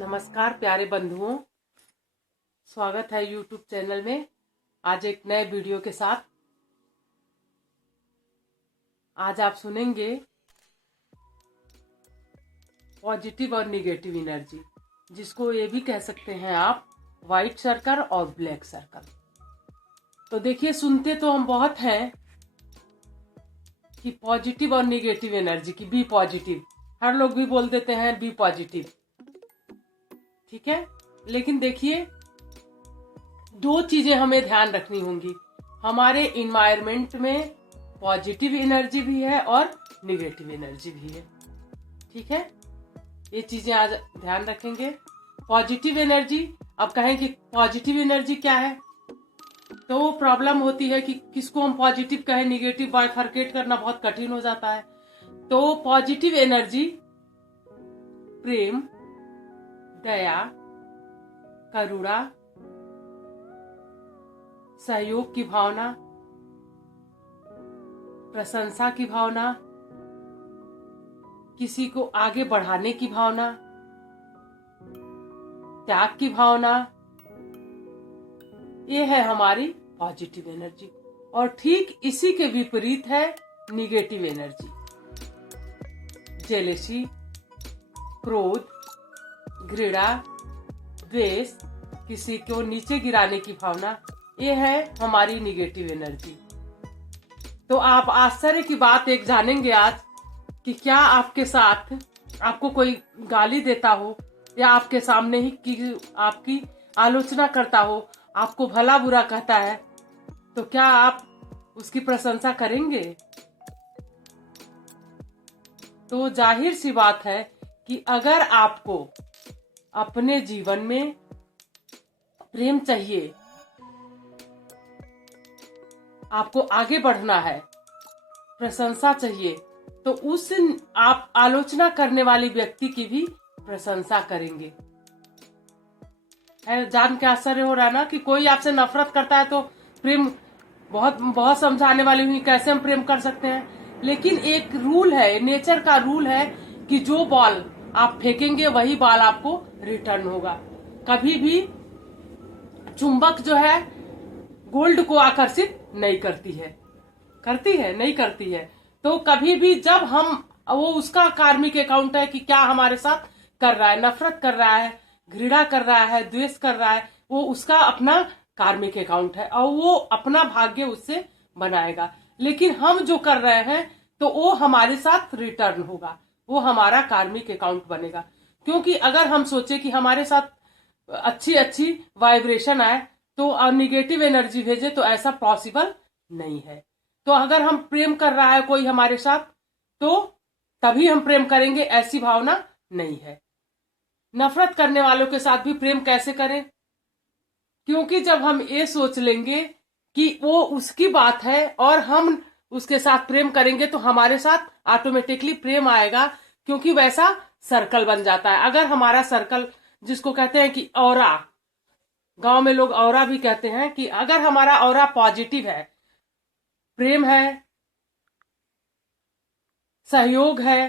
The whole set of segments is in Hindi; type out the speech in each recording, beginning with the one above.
नमस्कार प्यारे बंधुओं, स्वागत है यूट्यूब चैनल में। आज एक नए वीडियो के साथ आज आप सुनेंगे पॉजिटिव और निगेटिव एनर्जी, जिसको ये भी कह सकते हैं आप व्हाइट सर्कल और ब्लैक सर्कल। तो देखिए, सुनते तो हम बहुत हैं कि पॉजिटिव और निगेटिव एनर्जी की, बी पॉजिटिव। हर लोग भी बोल देते हैं बी पॉजिटिव, ठीक है। लेकिन देखिए, दो चीजें हमें ध्यान रखनी होंगी। हमारे इन्वायरमेंट में पॉजिटिव एनर्जी भी है और निगेटिव एनर्जी भी है, ठीक है। ये चीजें आज ध्यान रखेंगे। पॉजिटिव एनर्जी, अब कहें कि पॉजिटिव एनर्जी क्या है, तो प्रॉब्लम होती है कि किसको हम पॉजिटिव कहें, निगेटिव बाइफरकेट करना बहुत कठिन हो जाता है। तो पॉजिटिव एनर्जी प्रेम, दया, करुणा, सहयोग की भावना, प्रशंसा की भावना, किसी को आगे बढ़ाने की भावना, त्याग की भावना, ये है हमारी पॉजिटिव एनर्जी। और ठीक इसी के विपरीत है निगेटिव एनर्जी। जेलेसी, क्रोध, घृणा, द्वेष, किसी को नीचे गिराने की भावना, ये है हमारी निगेटिव एनर्जी। तो आप आश्चर्य की बात एक जानेंगे आज कि क्या आपके साथ आपको कोई गाली देता हो या आपके सामने ही की आपकी आलोचना करता हो, आपको भला बुरा कहता है, तो क्या आप उसकी प्रशंसा करेंगे? तो जाहिर सी बात है कि अगर आपको अपने जीवन में प्रेम चाहिए, आपको आगे बढ़ना है, प्रशंसा चाहिए, तो उस आप आलोचना करने वाली व्यक्ति की भी प्रशंसा करेंगे। है, जान के आश्चर्य हो रहा है ना कि कोई आपसे नफरत करता है तो प्रेम, बहुत बहुत समझाने वाली हुई कैसे हम प्रेम कर सकते हैं। लेकिन एक रूल है, नेचर का रूल है कि जो बॉल आप फेंकेंगे वही बॉल आपको रिटर्न होगा। कभी भी चुंबक जो है गोल्ड को आकर्षित नहीं करती है, करती है? नहीं करती है। तो कभी भी जब हम, वो उसका कार्मिक अकाउंट है कि क्या हमारे साथ कर रहा है, नफरत कर रहा है, घृणा कर रहा है, द्वेष कर रहा है, वो उसका अपना कार्मिक अकाउंट है और वो अपना भाग्य उससे बनाएगा। लेकिन हम जो कर रहे हैं तो वो हमारे साथ रिटर्न होगा, वो हमारा कार्मिक अकाउंट बनेगा। क्योंकि अगर हम सोचे कि हमारे साथ अच्छी अच्छी वाइब्रेशन आए तो निगेटिव एनर्जी भेजे, तो ऐसा पॉसिबल नहीं है। तो अगर हम प्रेम कर रहा है कोई हमारे साथ, तो तभी हम प्रेम करेंगे, ऐसी भावना नहीं है। नफरत करने वालों के साथ भी प्रेम कैसे करें? क्योंकि जब हम ये सोच लेंगे कि वो उसकी बात है और हम उसके साथ प्रेम करेंगे, तो हमारे साथ ऑटोमेटिकली प्रेम आएगा, क्योंकि वैसा सर्कल बन जाता है। अगर हमारा सर्कल, जिसको कहते हैं कि ऑरा, गांव में लोग ऑरा भी कहते हैं, कि अगर हमारा ऑरा पॉजिटिव है, प्रेम है, सहयोग है,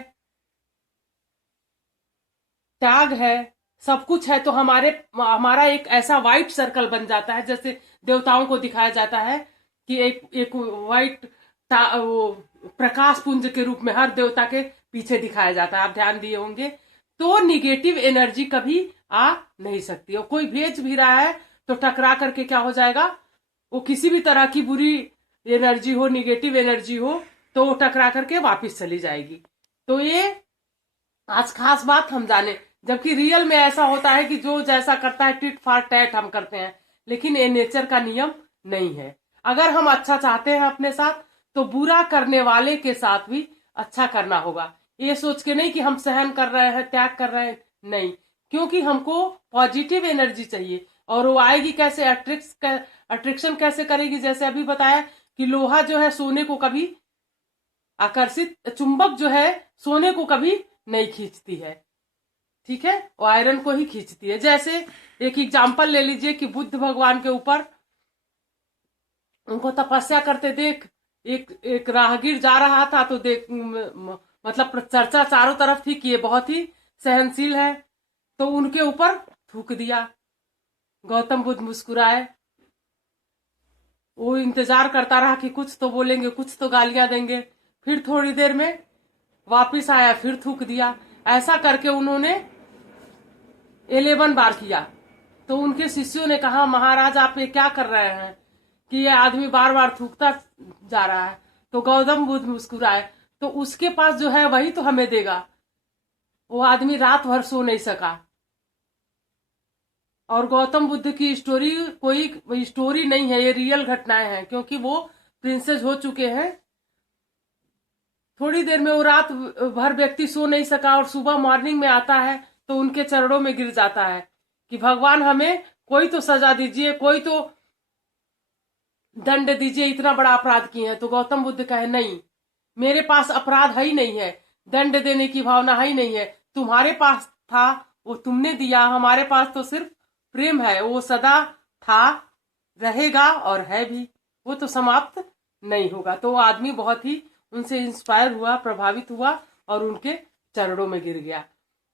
त्याग है, सब कुछ है, तो हमारा एक ऐसा व्हाइट सर्कल बन जाता है, जैसे देवताओं को दिखाया जाता है कि एक व्हाइट वो प्रकाश पुंज के रूप में हर देवता के पीछे दिखाया जाता है। आप ध्यान दिए होंगे। तो निगेटिव एनर्जी कभी आ नहीं सकती। और कोई भेज भी रहा है तो टकरा करके क्या हो जाएगा, वो किसी भी तरह की बुरी एनर्जी हो, निगेटिव एनर्जी हो, तो वो टकरा करके वापस चली जाएगी। तो ये आज खास बात हम जाने, जबकि रियल में ऐसा होता है कि जो जैसा करता है टिट फॉर टैट हम करते हैं, लेकिन ये नेचर का नियम नहीं है। अगर हम अच्छा चाहते हैं अपने साथ, तो बुरा करने वाले के साथ भी अच्छा करना होगा। ये सोच के नहीं कि हम सहन कर रहे हैं, त्याग कर रहे हैं, नहीं। क्योंकि हमको पॉजिटिव एनर्जी चाहिए, और वो आएगी कैसे, अट्रैक्शन कैसे करेगी? जैसे अभी बताया कि लोहा जो है सोने को कभी आकर्षित, चुंबक जो है सोने को कभी नहीं खींचती है, ठीक है, वो आयरन को ही खींचती है। जैसे एक एग्जाम्पल ले लीजिए कि बुद्ध भगवान के ऊपर, उनको तपस्या करते देख एक राहगीर जा रहा था, तो देख मतलब चर्चा चारों तरफ थी कि ये बहुत ही सहनशील है। तो उनके ऊपर थूक दिया। गौतम बुद्ध मुस्कुराए, वो इंतजार करता रहा कि कुछ तो बोलेंगे, कुछ तो गालियां देंगे। फिर थोड़ी देर में वापिस आया, फिर थूक दिया। ऐसा करके उन्होंने 11 बार किया। तो उनके शिष्यों ने कहा, महाराज आप ये क्या कर रहे हैं कि ये आदमी बार बार थूकता जा रहा है। तो गौतम बुद्ध मुस्कुराए, तो उसके पास जो है वही तो हमें देगा। वो आदमी रात भर सो नहीं सका। और गौतम बुद्ध की स्टोरी कोई स्टोरी नहीं है, ये रियल घटनाएं हैं, क्योंकि वो प्रिंसेस हो चुके हैं। थोड़ी देर में वो रात भर व्यक्ति सो नहीं सका और सुबह मॉर्निंग में आता है तो उनके चरणों में गिर जाता है कि भगवान हमें कोई तो सजा दीजिए, कोई तो दंड दीजिए, इतना बड़ा अपराध किए हैं। तो गौतम बुद्ध कहे, नहीं, मेरे पास अपराध है ही नहीं है, दंड देने की भावना है ही नहीं है। तुम्हारे पास था वो तुमने दिया, हमारे पास तो सिर्फ प्रेम है, वो सदा था, रहेगा और है भी, वो तो समाप्त नहीं होगा। तो वो आदमी बहुत ही उनसे इंस्पायर हुआ, प्रभावित हुआ और उनके चरणों में गिर गया।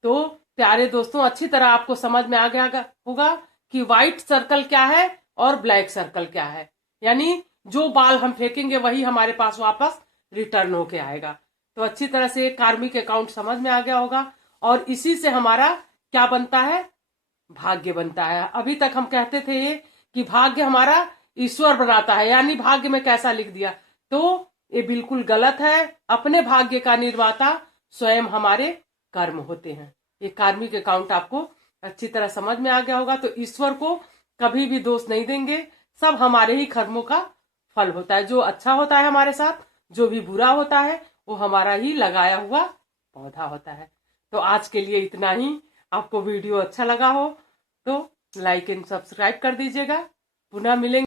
तो प्यारे दोस्तों, अच्छी तरह आपको समझ में आ गया होगा कि व्हाइट सर्कल क्या है और ब्लैक सर्कल क्या है। यानी जो बाल हम फेंकेंगे वही हमारे पास वापस रिटर्न होके आएगा। तो अच्छी तरह से कार्मिक अकाउंट समझ में आ गया होगा। और इसी से हमारा क्या बनता है, भाग्य बनता है। अभी तक हम कहते थे ये कि भाग्य हमारा ईश्वर बनाता है, यानी भाग्य में कैसा लिख दिया, तो ये बिल्कुल गलत है। अपने भाग्य का निर्माता स्वयं हमारे कर्म होते हैं। ये कार्मिक अकाउंट आपको अच्छी तरह समझ में आ गया होगा। तो ईश्वर को कभी भी दोष नहीं देंगे, सब हमारे ही कर्मों का फल होता है। जो अच्छा होता है हमारे साथ, जो भी बुरा होता है वो हमारा ही लगाया हुआ पौधा होता है। तो आज के लिए इतना ही। आपको वीडियो अच्छा लगा हो तो लाइक एंड सब्सक्राइब कर दीजिएगा। पुनः मिलेंगे।